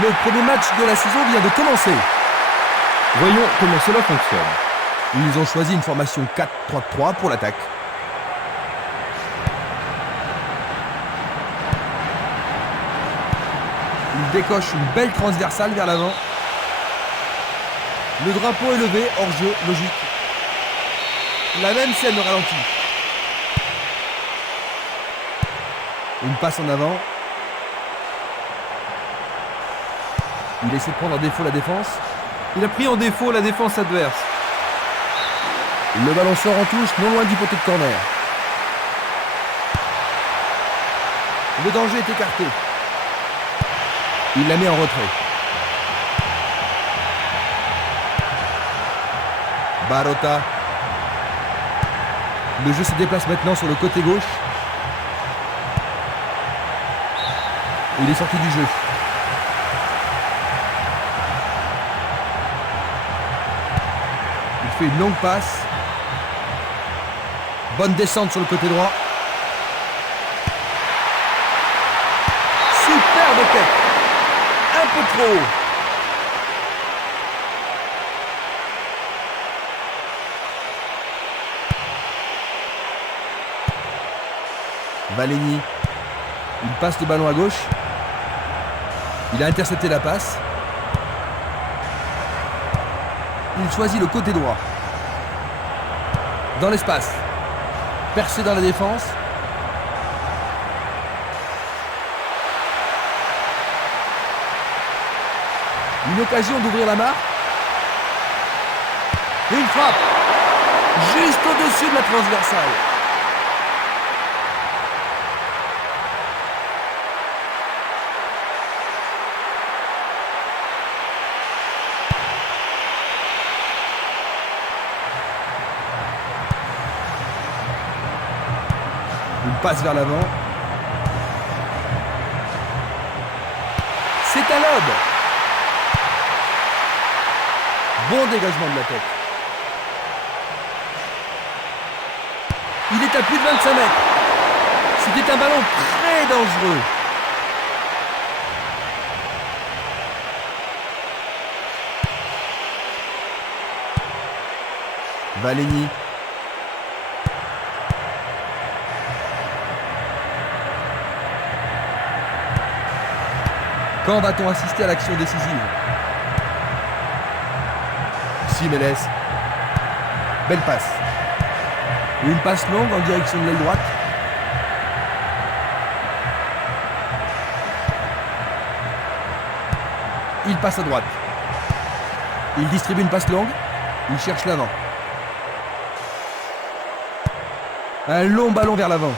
Le premier match de la saison vient de commencer. Voyons comment cela fonctionne. Ils ont choisi une formation 4-3-3 pour l'attaque. Il décoche une belle transversale vers l'avant. Le drapeau est levé, hors jeu, logique. La même scène au ralenti. Une passe en avant. Il essaie de prendre en défaut la défense. Il a pris en défaut la défense adverse. Le ballon sort en touche, non loin du poteau de corner. Le danger est écarté. Il la met en retrait. Barota. Le jeu se déplace maintenant sur le côté gauche. Il est sorti du jeu. Il fait une longue passe. Bonne descente sur le côté droit. Superbe tête. Un peu trop haut. Valeni. Il passe le ballon à gauche. Il a intercepté la passe. Il choisit le côté droit. Dans l'espace. Percé dans la défense. Une occasion d'ouvrir la marque. Et une frappe. Juste au-dessus de la transversale. Une passe vers l'avant. C'est à l'aube. Bon dégagement de la tête. Il est à plus de 25 mètres. C'était un ballon très dangereux. Valeni. Quand va-t-on assister à l'action décisive? Simeles. Belle passe. Une passe longue en direction de l'aile droite. Il passe à droite. Il distribue une passe longue. Il cherche l'avant. Un long ballon vers l'avant.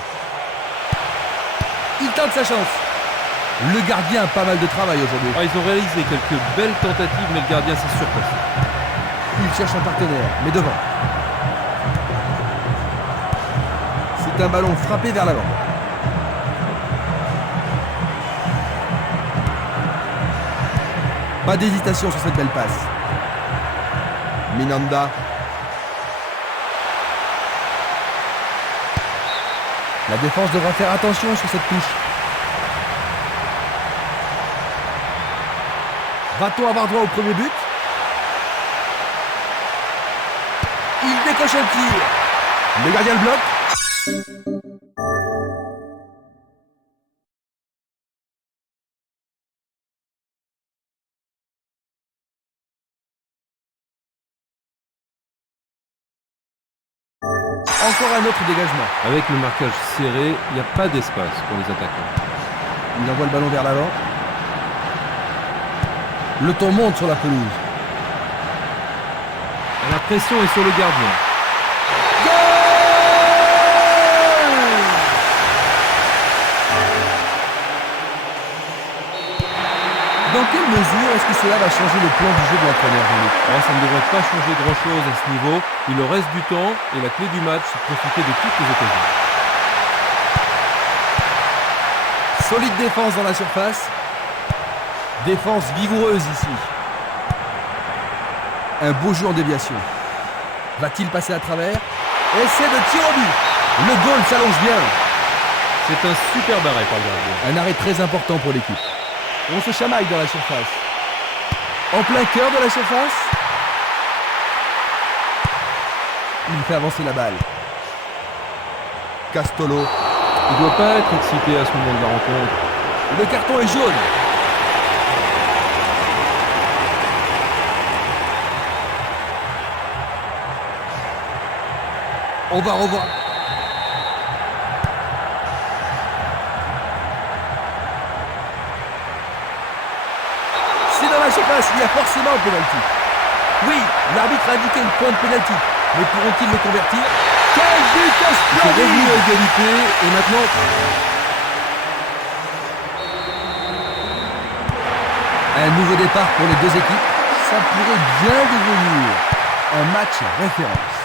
Il tente sa chance. Le gardien a pas mal de travail aujourd'hui. Ils ont réalisé quelques belles tentatives, mais le gardien s'est surpassé. Il cherche un partenaire, mais devant. C'est un ballon frappé vers l'avant. Pas d'hésitation sur cette belle passe. Minanda. La défense devra faire attention sur cette touche. Va-t-on avoir droit au premier but? Il décoche un tir. Le gardien le bloque. Encore un autre dégagement. Avec le marquage serré, il n'y a pas d'espace pour les attaquants. Il envoie le ballon vers l'avant. Le ton monte sur la pelouse. La pression est sur le gardien. Goal! Dans quelle mesure est-ce que cela va changer le plan du jeu de l'entraîneur, Jean-Luc? Ça ne devrait pas changer grand-chose à ce niveau. Il leur reste du temps et la clé du match, c'est de profiter de toutes les occasions. Solide défense dans la surface. Défense vigoureuse ici. Un beau jeu en déviation. Va-t-il passer à travers? Essai de tir au but. Le goal s'allonge bien. C'est un superbe arrêt par le gardien. Un arrêt très important pour l'équipe. On se chamaille dans la surface. En plein cœur de la surface. Il fait avancer la balle. Castolo. Il doit pas être excité à ce moment de la rencontre. Le carton est jaune. On va revoir. C'est dans la surface, il y a forcément un pénalty. Oui, l'arbitre a indiqué le point de pénalty. Mais pourront-ils le convertir? Quel but C'est revenu splendide! à égalité et maintenant Un nouveau départ pour les deux équipes. Ça pourrait bien devenir un match référence.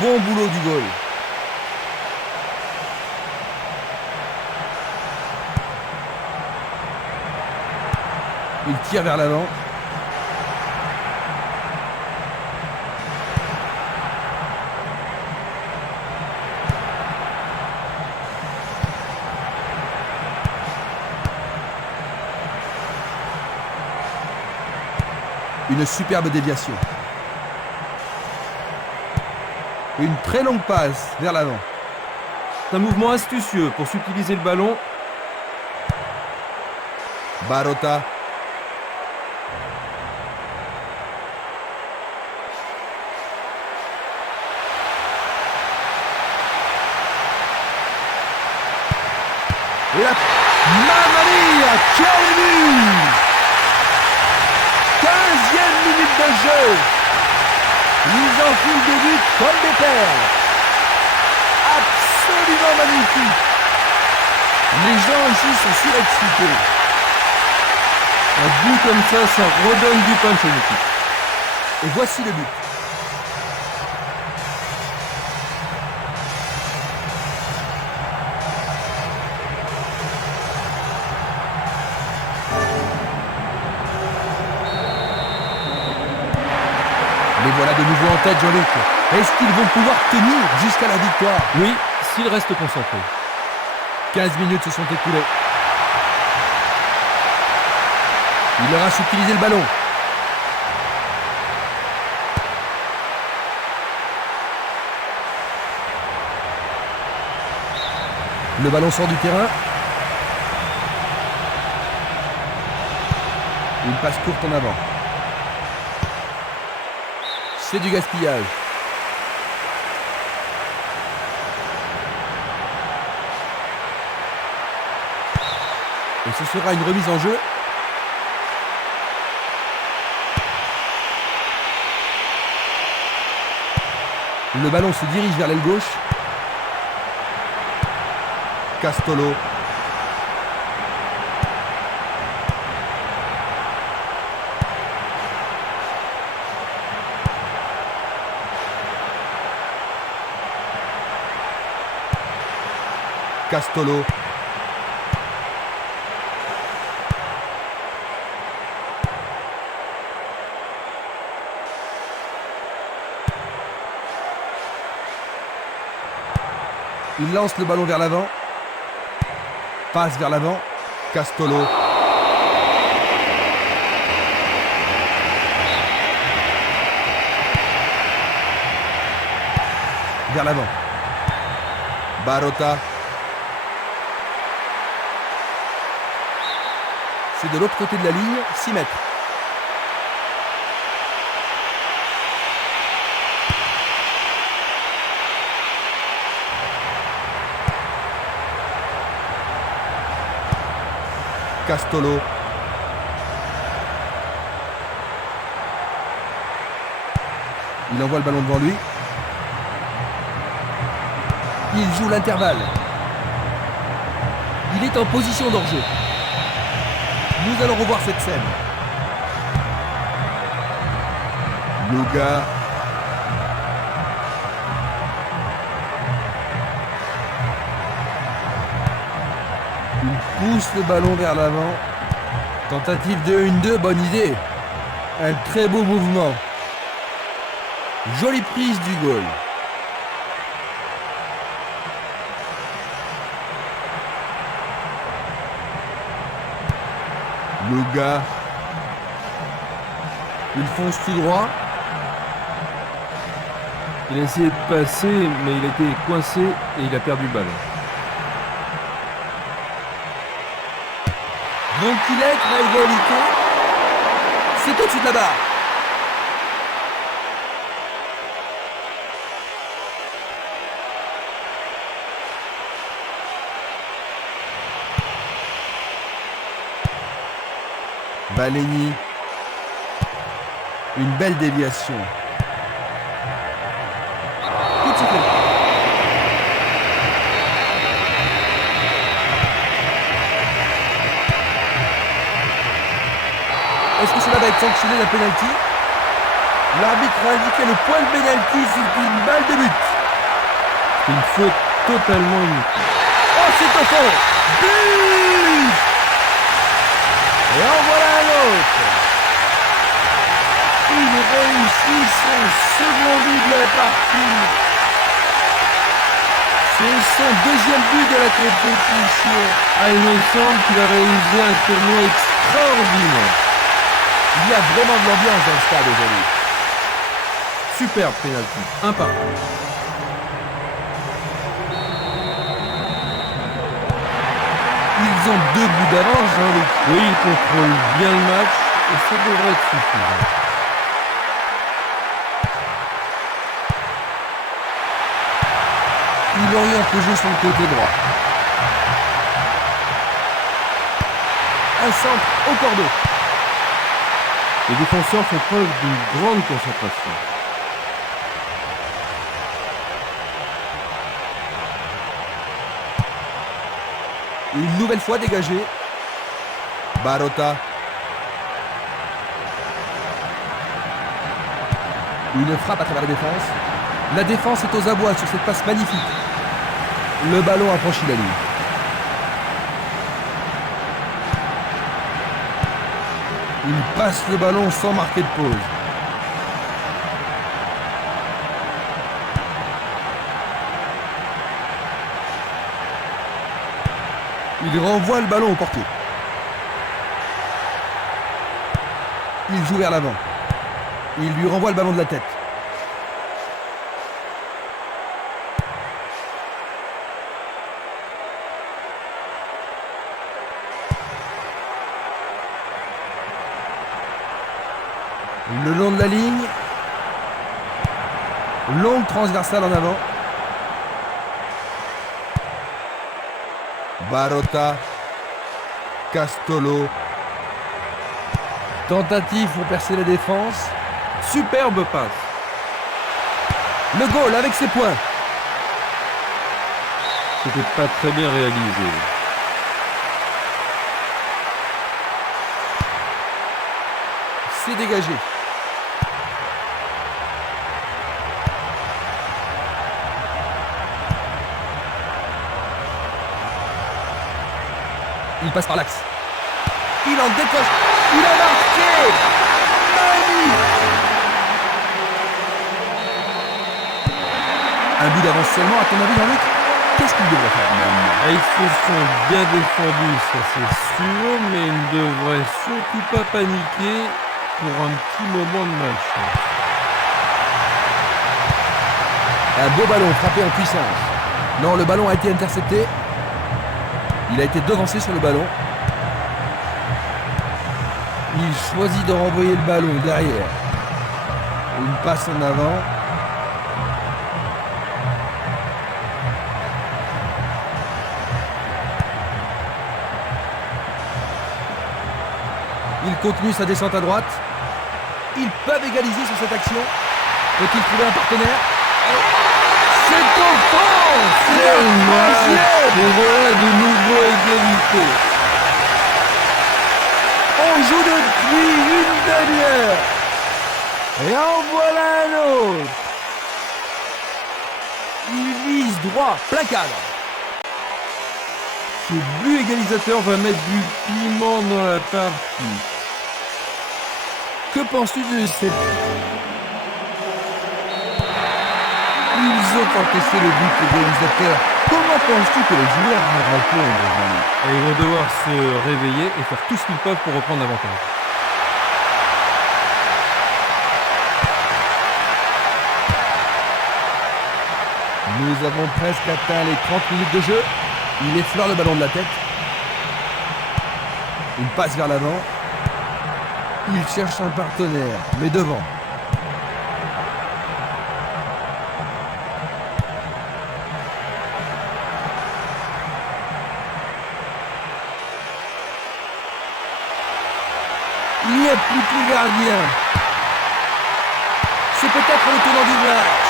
Bon boulot du goal. Il tire vers l'avant. Une superbe déviation. Une très longue passe vers l'avant. c'est un mouvement astucieux pour subtiliser le ballon. Barota. Et la... Mamma mia, quel but! 15e minute de jeu. Ils enfilent des buts comme des perles. Absolument magnifique. Les gens ici sont surexcités. Un but comme ça redonne du punch à une équipe. Et voici le but. Les voilà de nouveau en tête, Jean-Luc. Est-ce qu'ils vont pouvoir tenir jusqu'à la victoire? Oui, s'il reste concentré. 15 minutes se sont écoulées. Il leur a subtilisé le ballon. Le ballon sort du terrain. Une passe courte en avant. C'est du gaspillage. Et ce sera une remise en jeu. Le ballon se dirige vers l'aile gauche. Castolo. Castolo. Il lance le ballon vers l'avant. Passe vers l'avant. Castolo. Vers l'avant. Barota. C'est de l'autre côté de la ligne, 6 mètres. Castolo. Il envoie le ballon devant lui. Il joue l'intervalle. Il est en position d'hors-jeu. Nous allons revoir cette scène. Luga. Il pousse le ballon vers l'avant. Tentative de 1-2, bonne idée. Un très beau mouvement. Jolie prise du goal. Le gars, il fonce tout droit. Il a essayé de passer, mais il a été coincé et il a perdu le ballon. Donc il est à égalité. C'est au-dessus de la barre. Balegny. Une belle déviation. Coup de sifflet. Est-ce que cela va être sanctionné la pénalty? L'arbitre a indiqué le point de pénalty, c'est une balle de but. Une faute totalement inutile. Oh, c'est au fond. But! Et en voilà un autre. Il réussit son second but de la partie. C'est son deuxième but de la compétition. Ah, il me semble qu'il a réalisé un tournoi extraordinaire. Il y a vraiment de l'ambiance dans le stade aujourd'hui. Superbe pénalty. Un partout. Ils ont 2 buts d'avance, Jean-Luc. Oui, il contrôle bien le match et ça devrait être suffisant. Il oriente le jeu sur le côté droit. Un centre au cordeau. Les défenseurs font preuve d'une grande concentration. Une nouvelle fois dégagé. Barota. Une frappe à travers la défense. La défense est aux abois sur cette passe magnifique. Le ballon a franchi la ligne. Il passe le ballon sans marquer de pause. Il renvoie le ballon au portier. Il joue vers l'avant. Il lui renvoie le ballon de la tête. Le long de la ligne. Longue transversale en avant. Barota. Castolo. Tentative pour percer la défense. Superbe passe. Le goal avec ses points. C'était pas très bien réalisé. C'est dégagé. Il passe par l'axe. Il en décoche. Il a marqué. Magnifique. Un but d'avance seulement, à ton avis, Jean-Luc? Qu'est-ce qu'il devrait faire maintenant? Ils se sont bien défendus, ça c'est sûr, mais ils ne devraient surtout pas paniquer pour un petit moment de match. Un beau ballon frappé en puissance. Non, le ballon a été intercepté. Il a été devancé sur le ballon. Il choisit de renvoyer le ballon derrière. Une passe en avant. Il continue sa descente à droite. Ils peuvent égaliser sur cette action. Faut-il trouver un partenaire? C'est au fond! C'est Et troisième! voilà de nouveau égalité. On joue depuis une demi-heure. Et en voilà un autre. Il vise droit, plein cadre. Ce but égalisateur va mettre du piment dans la partie. Que penses-tu de cette... encaissé le but, les réalisateurs. Comment penses-tu que les joueurs vont répondre, Jean-Luc? Et ils vont devoir se réveiller et faire tout ce qu'ils peuvent pour reprendre l'avantage. Nous avons presque atteint les 30 minutes de jeu. Il effleure le ballon de la tête. Une passe vers l'avant. Il cherche un partenaire, mais devant. Il n'y a plus que le gardien. C'est peut-être le tournant du match.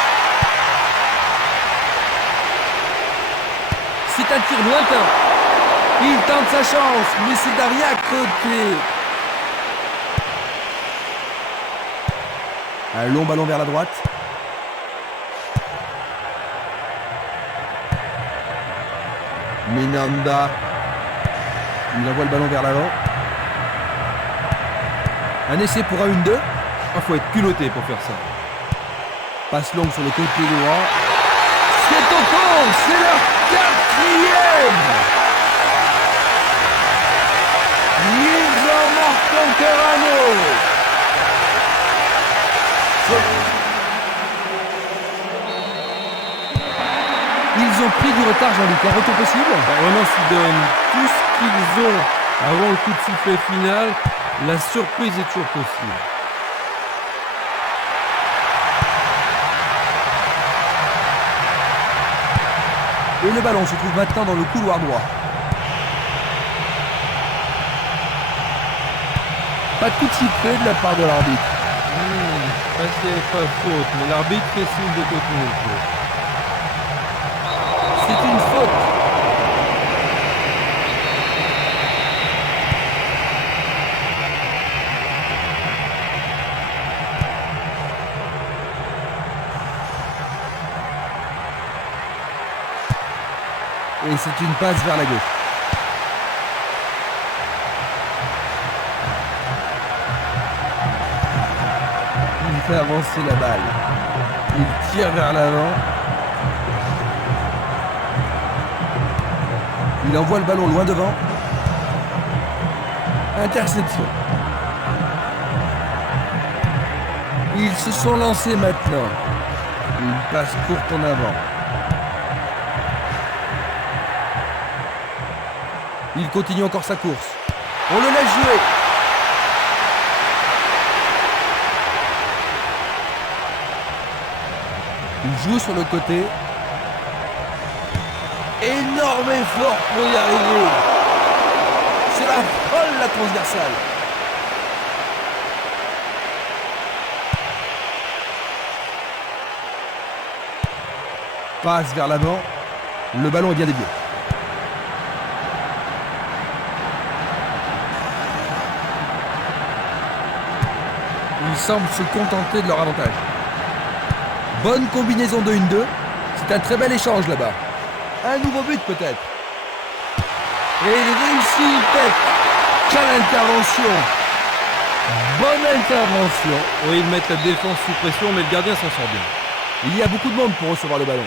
C'est un tir lointain. Il tente sa chance, mais c'est Daria à côté. Un long ballon vers la droite. Minanda. Il envoie le ballon vers l'avant. Un essai pour un 1-2. Il faut être culotté pour faire ça. Passe longue sur le côté droit. C'est au fond, c'est leur quatrième. Ils en marquent encore un autre. Ils ont pris du retard, Jean-Luc. Un retour possible? Vraiment, s'ils donnent tout ce qu'ils ont avant le coup de sifflet final, la surprise est toujours possible. Et le ballon se trouve maintenant dans le couloir droit. Pas de coup de sifflet de la part de l'arbitre. Pas s'il n'y avait pas faute, mais l'arbitre fait signe de continuer le jeu. C'est une faute. Et c'est une passe vers la gauche. Il fait avancer la balle. Il tire vers l'avant. Il envoie le ballon loin devant. Interception. Ils se sont lancés maintenant. Une passe courte en avant. Il continue encore sa course. On le laisse jouer. Il joue sur le côté. Énorme effort pour y arriver. C'est la folle, la transversale. Passe vers l'avant. Le ballon est bien dévié. Ils semblent se contenter de leur avantage. Bonne combinaison de 1-2. C'est un très bel échange là-bas. Un nouveau but peut-être. Et il réussit. Quelle intervention. Bonne intervention. Oui, ils mettent la défense sous pression, mais le gardien s'en sort bien. Il y a beaucoup de monde pour recevoir le ballon.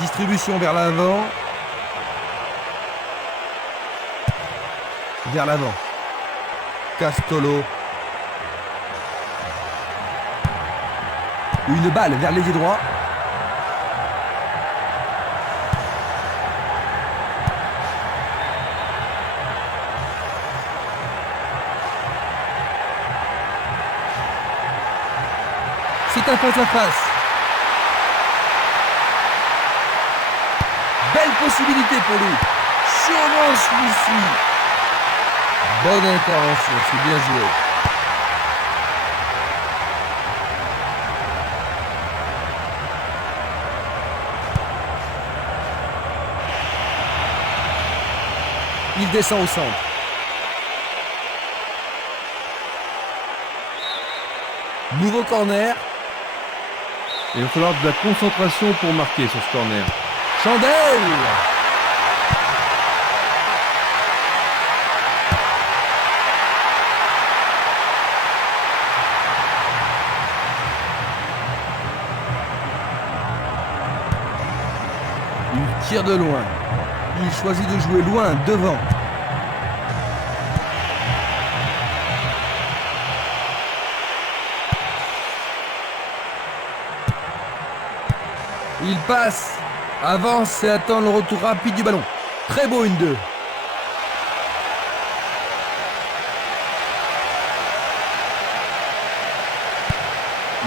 Distribution vers l'avant. Vers l'avant. Castolo. Une balle vers l'ailier droit. C'est un face-à-face. Belle possibilité pour lui. Sûrement celui-ci. Bonne intervention, c'est bien joué. Il descend au centre. Nouveau corner. Il va falloir de la concentration pour marquer sur ce corner. Chandelle. tire de loin. Il choisit de jouer loin, devant. Il passe, avance et attend le retour rapide du ballon. Très beau 1-2.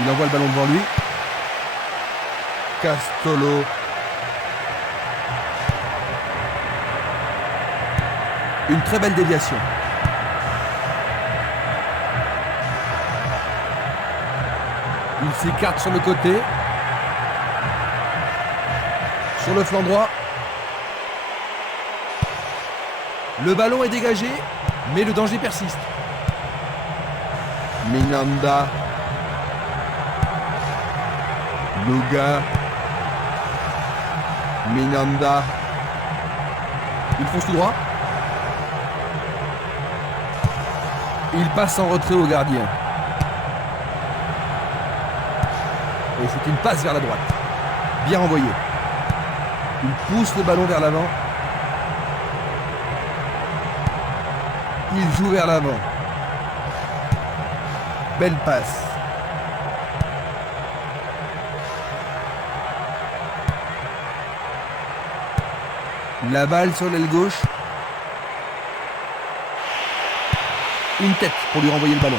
Il envoie le ballon devant lui. Castolo. Une très belle déviation. Il s'écarte sur le côté. Sur le flanc droit. Le ballon est dégagé, mais le danger persiste. Minanda. Luga. Minanda. Il fonce tout droit. Il passe en retrait au gardien. Et c'est une passe vers la droite. Bien renvoyé. Il pousse le ballon vers l'avant. Il joue vers l'avant. Belle passe. La balle sur l'aile gauche. Une tête pour lui renvoyer le ballon.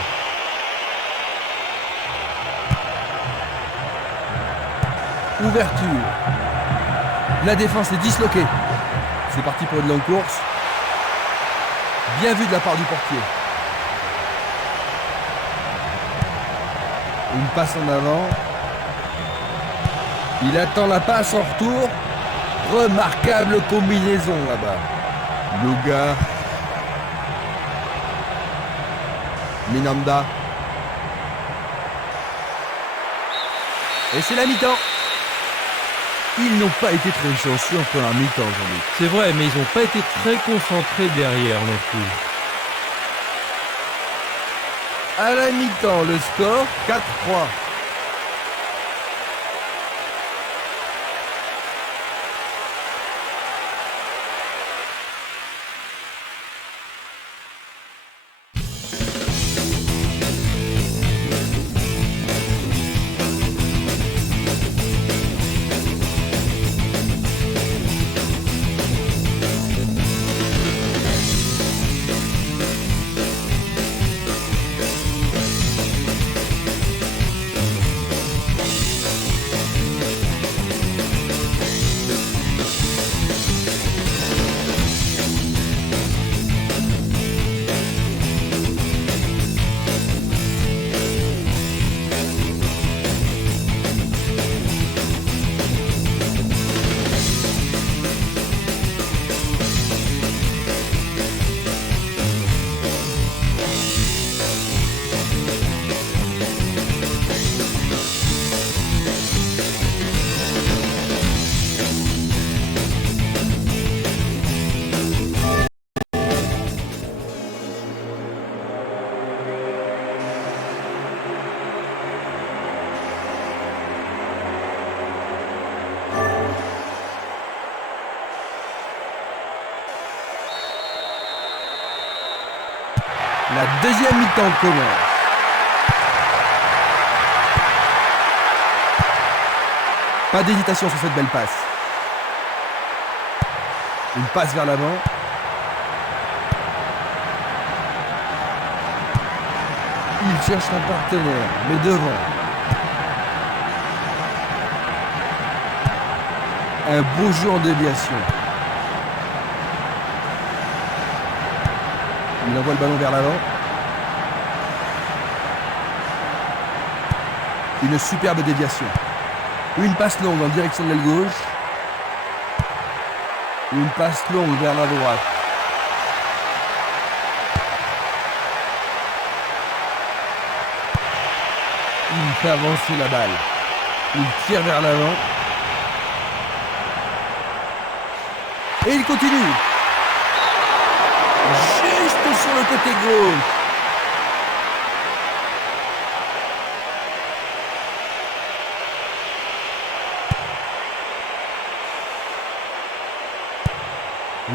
Ouverture. La défense est disloquée. C'est parti pour une longue course. Bien vu de la part du portier. Une passe en avant. Il attend la passe en retour. Remarquable combinaison là-bas. Luga. Minanda. Et c'est la mi-temps. Ils n'ont pas été très chanceux en première mi-temps aujourd'hui. C'est vrai, mais ils n'ont pas été très concentrés derrière non plus. À la mi-temps, le score 4-3. La deuxième mi-temps commence. Pas d'hésitation sur cette belle passe. Une passe vers l'avant. Il cherche un partenaire, mais devant. Un beau jeu en déviation. Il envoie le ballon vers l'avant. Une superbe déviation. Une passe longue en direction de l'aile gauche. Une passe longue vers la droite. Il fait avancer la balle. Il tire vers l'avant. Et il continue. Juste sur le côté gauche.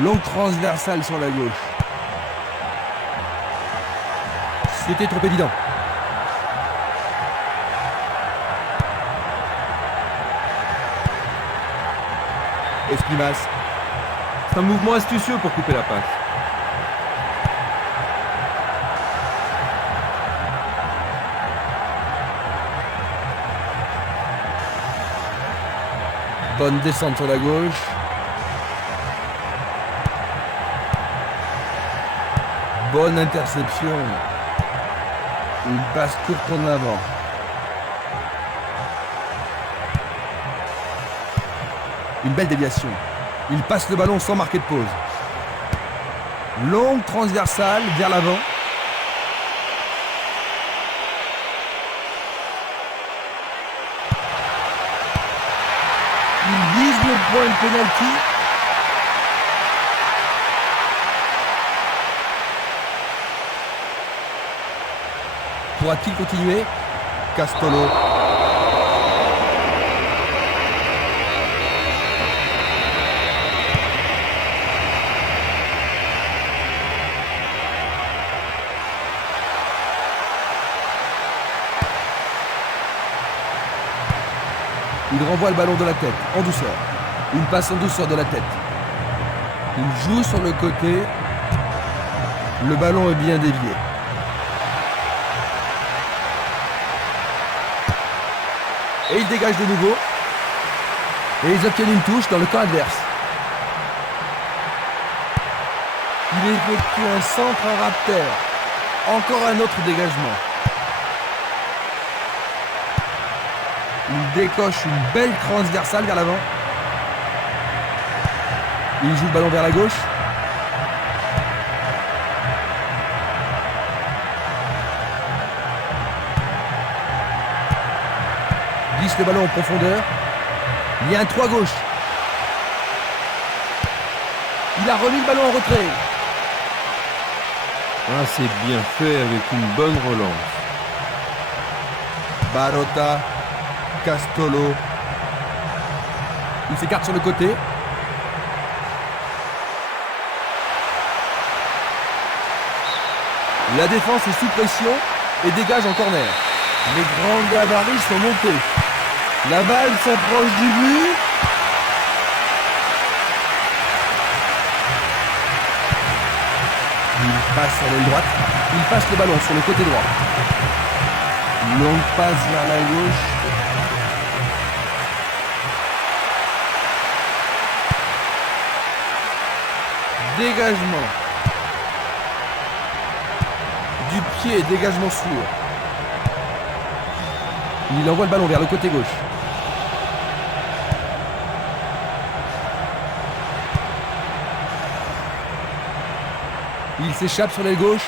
Longue transversale sur la gauche. C'était trop évident. Esprimas. C'est un mouvement astucieux pour couper la passe. Bonne descente sur la gauche. Bonne interception. Une passe courte en avant. Une belle déviation. Il passe le ballon sans marquer de pause. Longue transversale vers l'avant. Il vise le point de pénalty. Pourra-t-il continuer? Castolo. Il renvoie le ballon de la tête, en douceur. Une passe en douceur de la tête. Il joue sur le côté. Le ballon est bien dévié. Et il dégage de nouveau. Et ils obtiennent une touche dans le camp adverse. Il effectue un centre à Raptor. Encore un autre dégagement. Il décoche une belle transversale vers l'avant. Il joue le ballon vers la gauche. Glisse le ballon en profondeur. Il y a un 3 gauche. Il a remis le ballon en retrait. Ah, c'est bien fait avec une bonne relance. Barotta. Castolo. Il s'écarte sur le côté. La défense est sous pression et dégage en corner. Les grands gabarits sont montés. La balle s'approche du but. Il passe sur l'aile droite. Il passe le ballon sur le côté droit. Longue passe vers la gauche. Dégagement. Du pied, dégagement sûr. Il envoie le ballon vers le côté gauche. Il s'échappe sur l'aile gauche.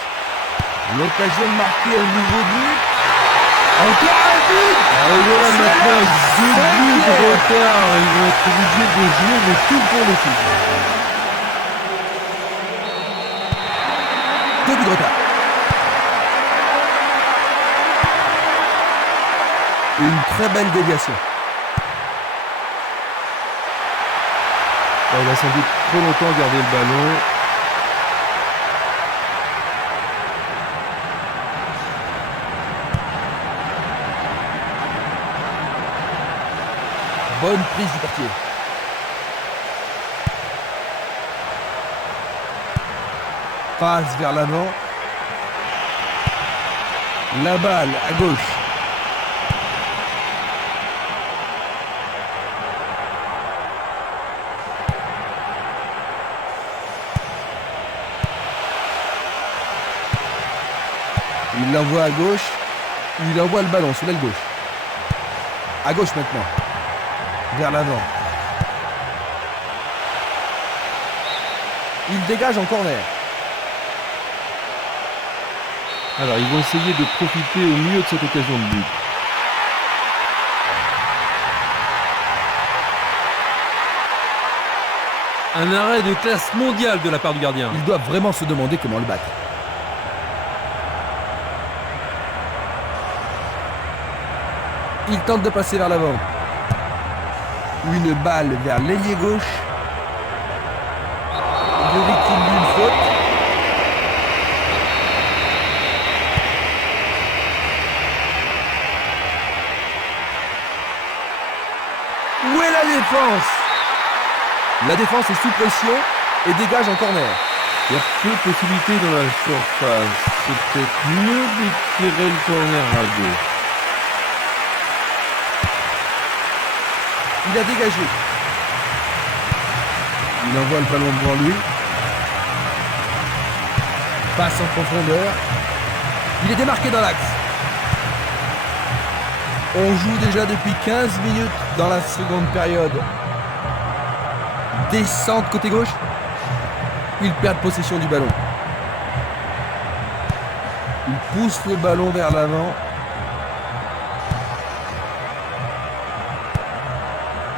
L'occasion de marquer un nouveau but. Encore un but. Et voilà maintenant 2 buts de retard. Ils vont être obligés de jouer le tout pour le tout. 2 buts de retard. Une très belle déviation. Il a sans doute trop longtemps gardé le ballon. Bonne prise du portier. Passe vers l'avant. La balle à gauche. Il l'envoie à gauche. Il envoie le ballon sur l'aile gauche. À gauche maintenant. Vers l'avant. Il dégage en corner. Alors, ils vont essayer de profiter au mieux de cette occasion de but. Un arrêt de classe mondiale de la part du gardien. Ils doivent vraiment se demander comment le battre. Il tente de passer vers l'avant. Une balle vers l'ailier gauche. défense. La défense est sous pression et dégage en corner. Il y a peu de possibilités dans la surface. C'est peut-être mieux d'étirer le corner à gauche. Il a dégagé. Il envoie le ballon devant lui. Passe en profondeur. Il est démarqué dans l'axe. On joue déjà depuis 15 minutes dans la seconde période. Descente côté gauche. Il perd possession du ballon. Il pousse le ballon vers l'avant.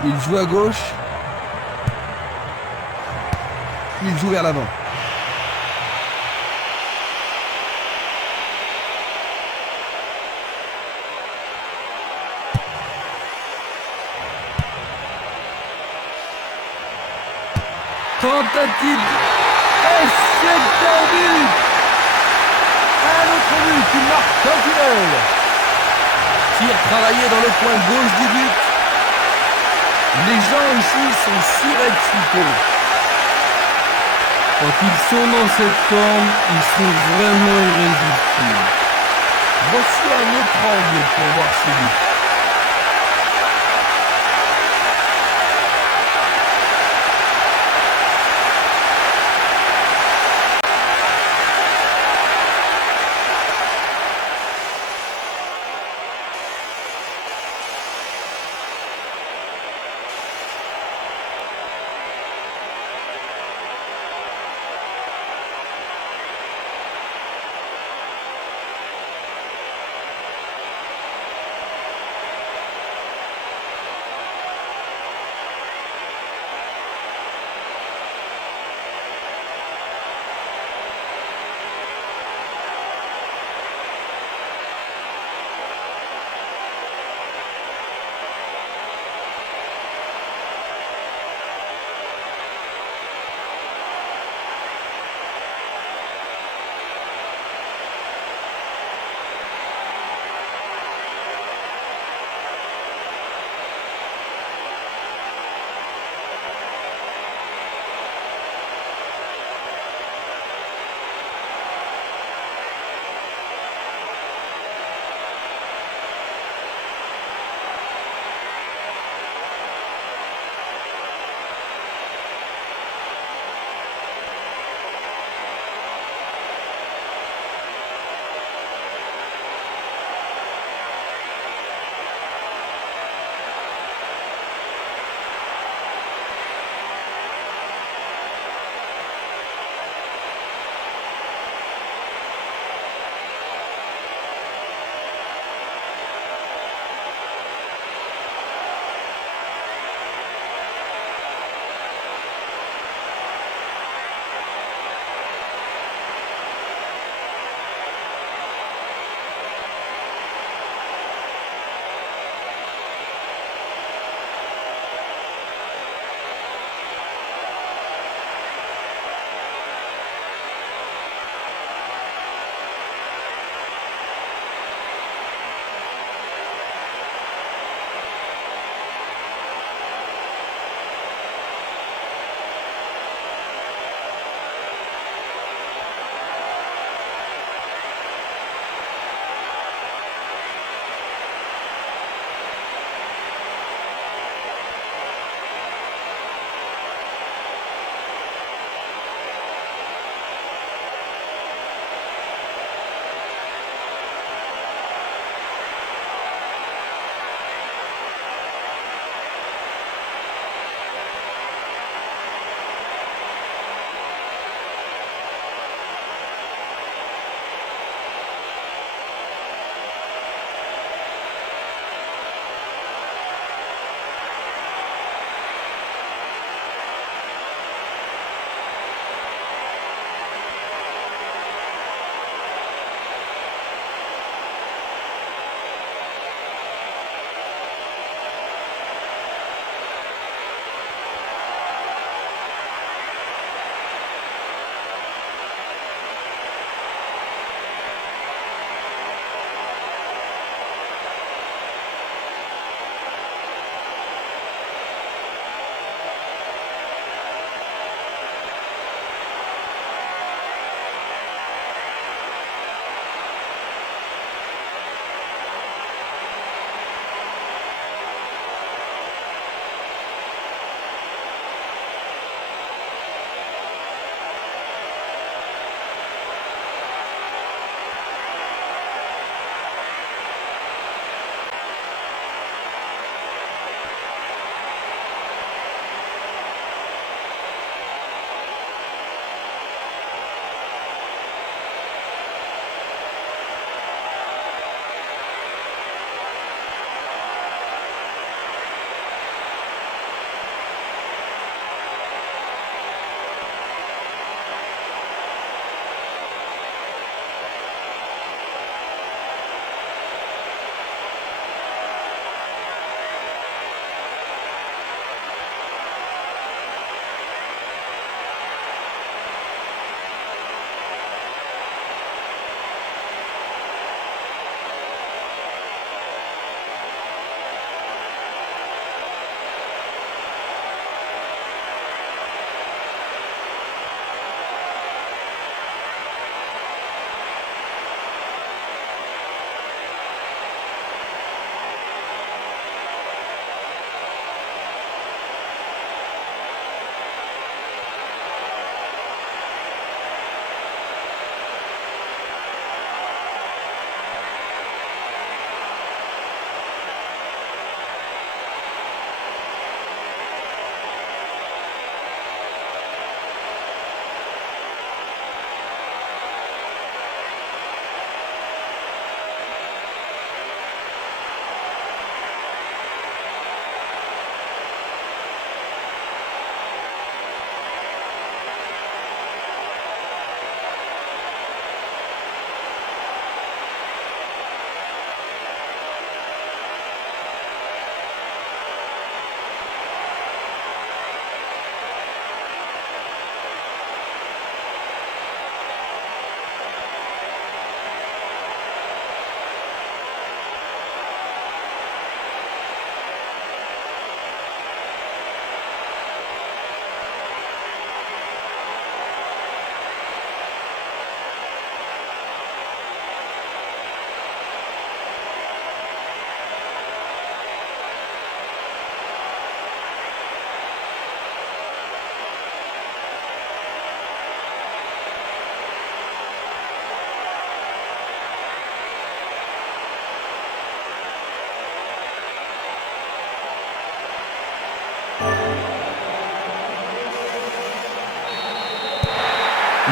Il joue à gauche. Il joue vers l'avant. Tentative. Et c'est un but. Un autre but qui marque Sentinel. Tir travaillé dans le coin gauche du but. Les gens ici sont surexcités. Quand ils sont dans cette forme, ils sont vraiment irrésistibles. Voici un autre angle pour voir ce but.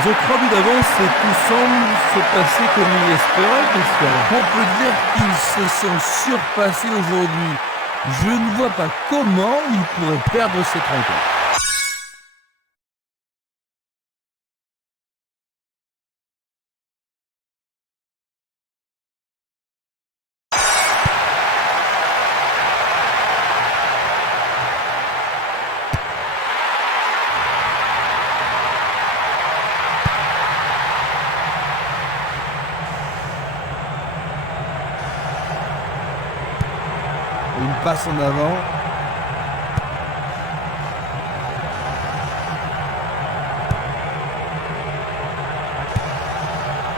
Ils ont 3 buts d'avance et tout semble se passer comme il espérait, Christian. On peut dire qu'ils se sont surpassés aujourd'hui. Je ne vois pas comment ils pourraient perdre cette rencontre. Une passe en avant.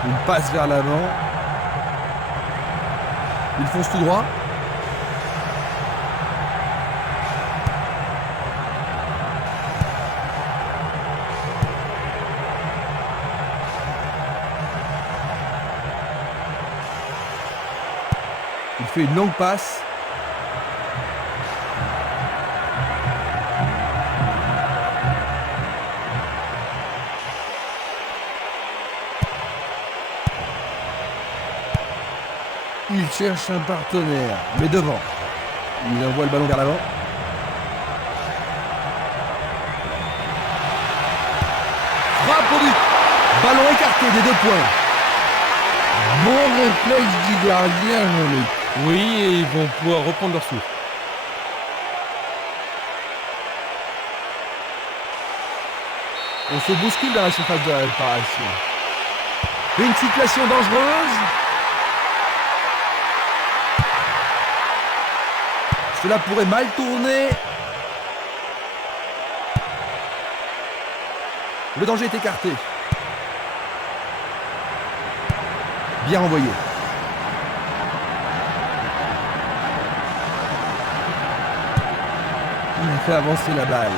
Une passe vers l'avant. Il fonce tout droit. Il fait une longue passe. Il cherche un partenaire, mais devant. Il envoie le ballon vers l'avant. Frappe au but. Ballon écarté des 2 points. Bon réflexe du gardien, Jean-Luc. Oui, et ils vont pouvoir reprendre leur souffle. On se bouscule dans la surface de la réparation. Une situation dangereuse. Cela pourrait mal tourner. Le danger est écarté. Bien renvoyé. Il fait avancer la balle.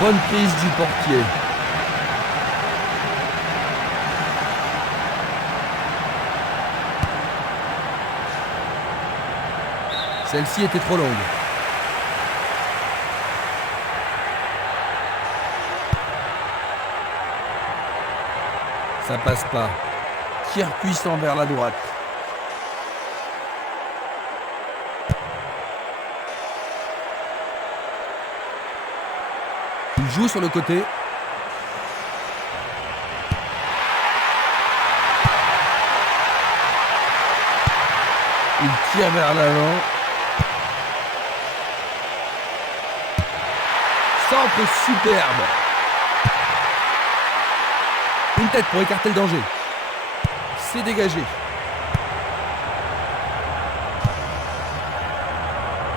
Bonne prise du portier. Celle-ci était trop longue. Ça passe pas. Tir puissant vers la droite. Il joue sur le côté. Il tire vers l'avant. Centre superbe. Une tête pour écarter le danger. C'est dégagé.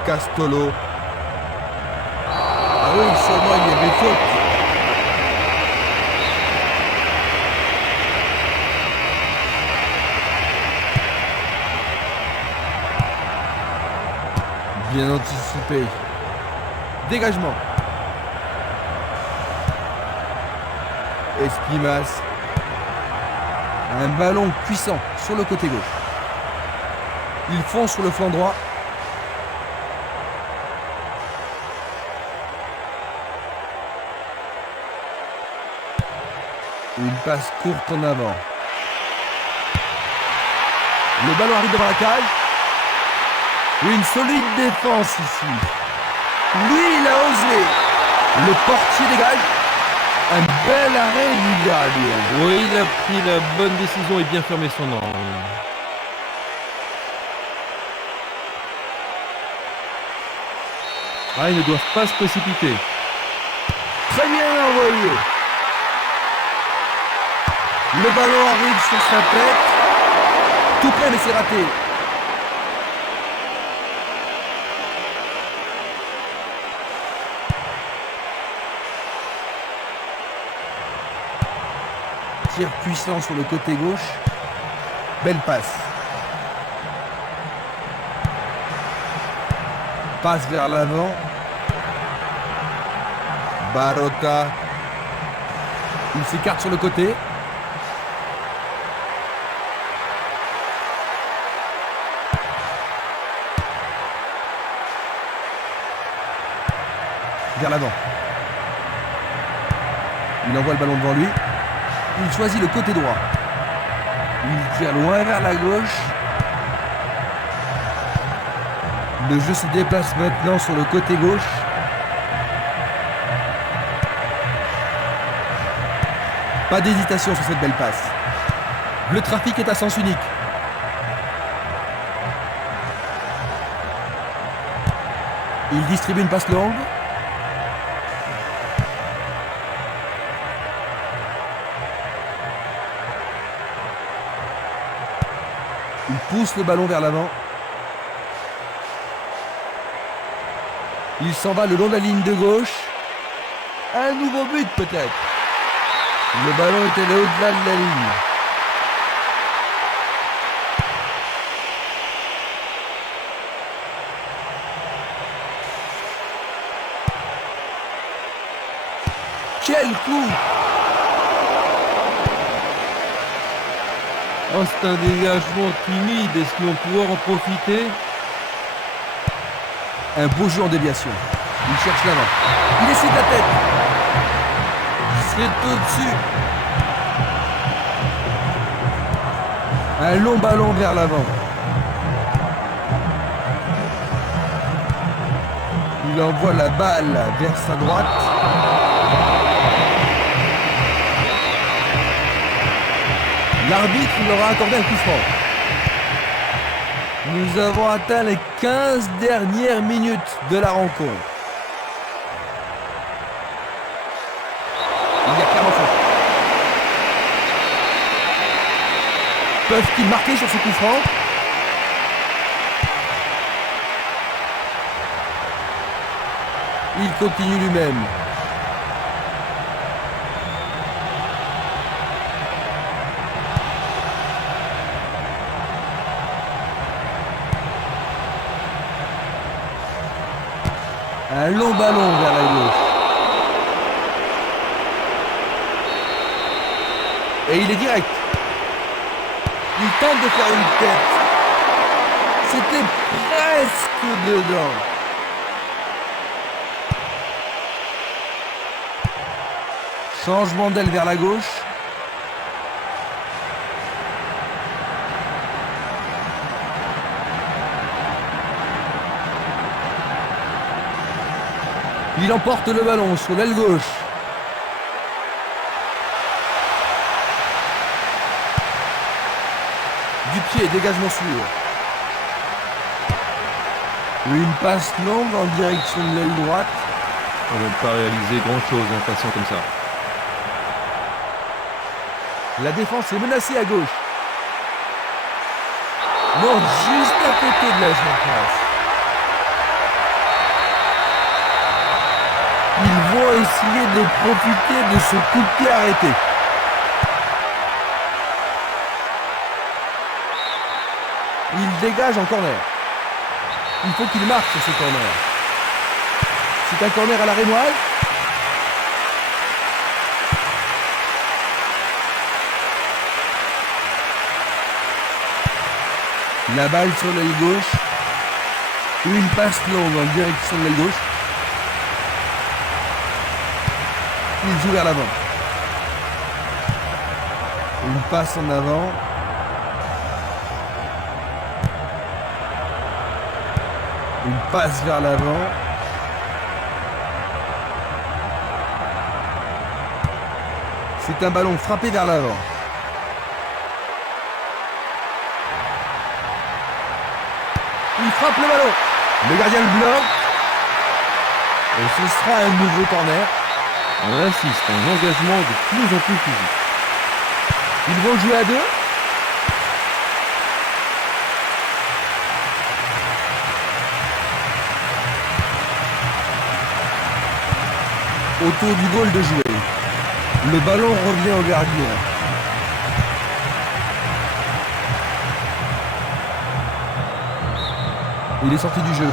Castolo. Ah oui, seulement il y avait faute. Bien anticipé. Dégagement. Espimas. Un ballon puissant sur le côté gauche. Il fonce sur le flanc droit. Une passe courte en avant. Le ballon arrive devant la cage. Une solide défense ici. Lui, il a osé. Le portier dégage. Un bel arrêt du gardien. Oui, il a pris la bonne décision et bien fermé son angle. Ah, ils ne doivent pas se précipiter. Très bien envoyé. Le ballon arrive sur sa tête. Tout près, mais c'est raté. Tir puissant sur le côté gauche. Belle passe. Passe vers l'avant. Barota. Il s'écarte sur le côté. Vers l'avant. Il envoie le ballon devant lui. Il choisit le côté droit. Il tire loin vers la gauche. Le jeu se déplace maintenant sur le côté gauche. Pas d'hésitation sur cette belle passe. Le trafic est à sens unique. Il distribue une passe longue. Il pousse le ballon vers l'avant. Il s'en va le long de la ligne de gauche. Un nouveau but peut-être. Le ballon est allé au-delà de la ligne. Quel coup! Oh, c'est un dégagement timide. Est-ce qu'ils vont pouvoir en profiter? Un beau jeu en déviation. Il cherche l'avant. Il essaie de la tête. C'est au-dessus. Un long ballon vers l'avant. Il envoie la balle vers sa droite. L'arbitre leur a accordé un coup franc. Nous avons atteint les 15 dernières minutes de la rencontre. Il y a clairement faute. Peuvent-ils marquer sur ce coup franc? Il continue lui-même. Un long ballon vers la gauche. Et il est direct. Il tente de faire une tête. C'était presque dedans. Changement d'aile vers la gauche. Il emporte le ballon sur l'aile gauche. Du pied, dégagement sûr. Une passe longue en direction de l'aile droite. On ne va pas réaliser grand-chose en passant comme ça. La défense est menacée à gauche. Non, juste à côté de la surface. Ils vont essayer de profiter de ce coup de pied arrêté. Il dégage en corner. Il faut qu'il marque sur ce corner. C'est un corner à la rémoise. La balle sur l'aile gauche. Une passe longue en direction de l'aile gauche. Il joue vers l'avant. Une passe en avant. Une passe vers l'avant. C'est un ballon frappé vers l'avant. Il frappe le ballon. Le gardien le bloque. Et ce sera un nouveau corner. On assiste à un engagement de plus en plus physique. Ils vont jouer à deux. Autour du goal de jouer. Le ballon revient au gardien. Il est sorti du jeu.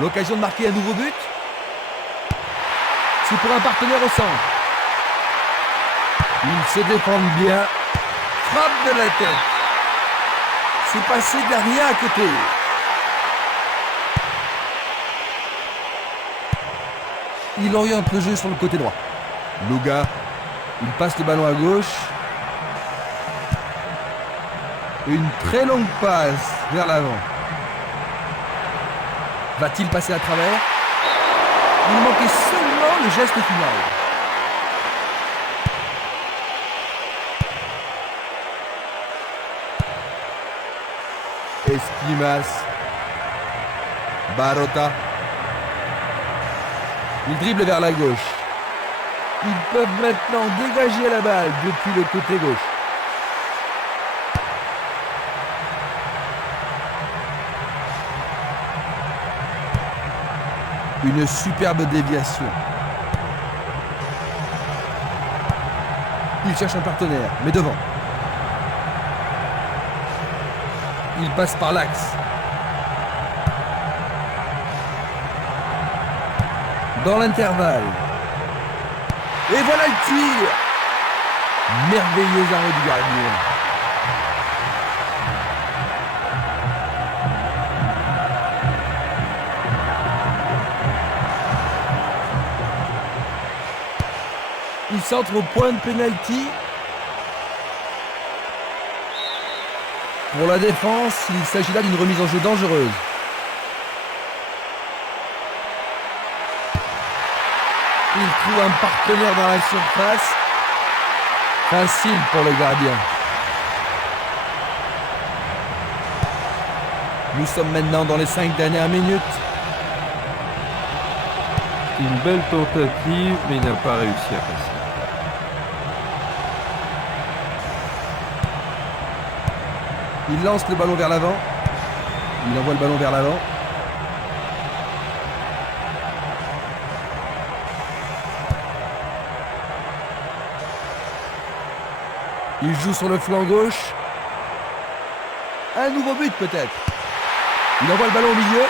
L'occasion de marquer un nouveau but. C'est pour un partenaire au centre. Ils se défendent bien. frappe de la tête. C'est passé derrière à côté. Il oriente le jeu sur le côté droit. Luga, il passe le ballon à gauche. Une très longue passe vers l'avant. Va-t-il passer à travers? Il manquait seulement le geste final. Esquimas. Barota. Il dribble vers la gauche. Ils peuvent maintenant dégager la balle depuis le côté gauche. Une superbe déviation. Il cherche un partenaire, mais devant. Il passe par l'axe. Dans l'intervalle. Et voilà le tir. Merveilleux arrêt du gardien. Il centre au point de pénalty. Pour la défense, il s'agit là d'une remise en jeu dangereuse. Il trouve un partenaire dans la surface. Facile pour le gardien. Nous sommes maintenant dans les 5 dernières minutes. Une belle tentative, mais il n'a pas réussi à passer. Il lance le ballon vers l'avant. Il envoie le ballon vers l'avant. Il joue sur le flanc gauche. Un nouveau but peut-être. Il envoie le ballon au milieu.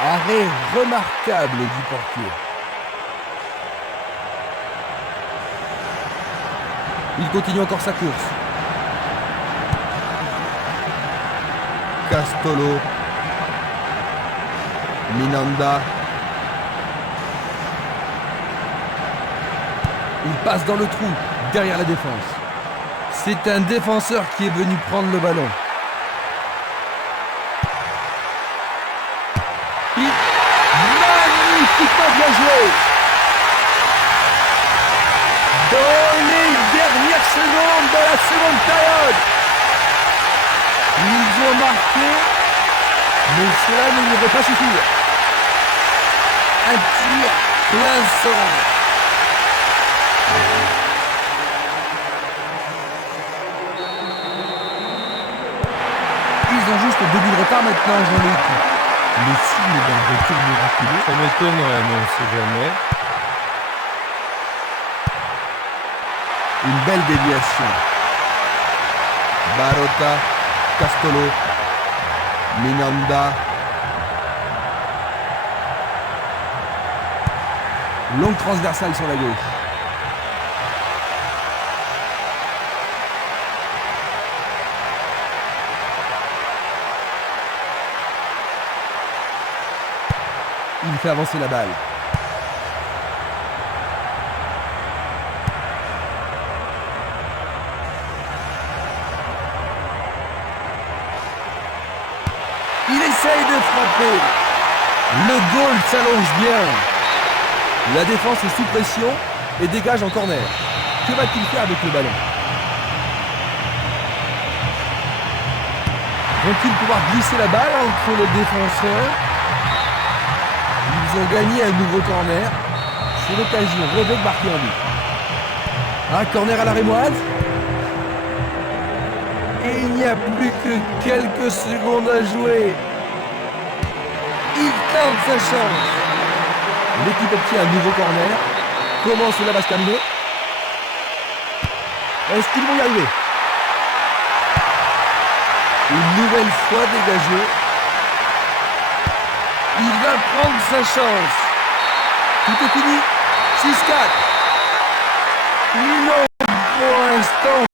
Arrêt remarquable du portier. Il continue encore sa course. Castolo. Minanda. Il passe dans le trou, derrière la défense. C'est un défenseur qui est venu prendre le ballon. Magnifiquement bien joué. Dans les dernières secondes de la seconde période, ils ont marqué, mais cela ne devrait pas suffire. Un tir plein centre. Ils ont juste 2 buts de retard maintenant, Jean-Luc. Le signe d'un retour miraculeux. Ça m'étonnerait, mais on ne sait jamais. Une belle déviation. Barota, Castolo, Minanda. Longue transversale sur la gauche. Il fait avancer la balle. Il essaye de frapper. Le goal s'allonge bien. La défense est sous pression et dégage en corner. Que va-t-il faire avec le ballon? Vont-ils pouvoir glisser la balle entre les défenseurs? Ils ont gagné un nouveau corner. C'est l'occasion rêvée de marquer un but. Un corner à la rémoise. Et il n'y a plus que quelques secondes à jouer. Il tente sa chance. L'équipe obtient un nouveau corner. Comment cela va se terminer? Est-ce qu'ils vont y arriver? Une nouvelle fois dégagé. Il va prendre sa chance. Tout est fini. 6-4. Non, bon. mi-temps.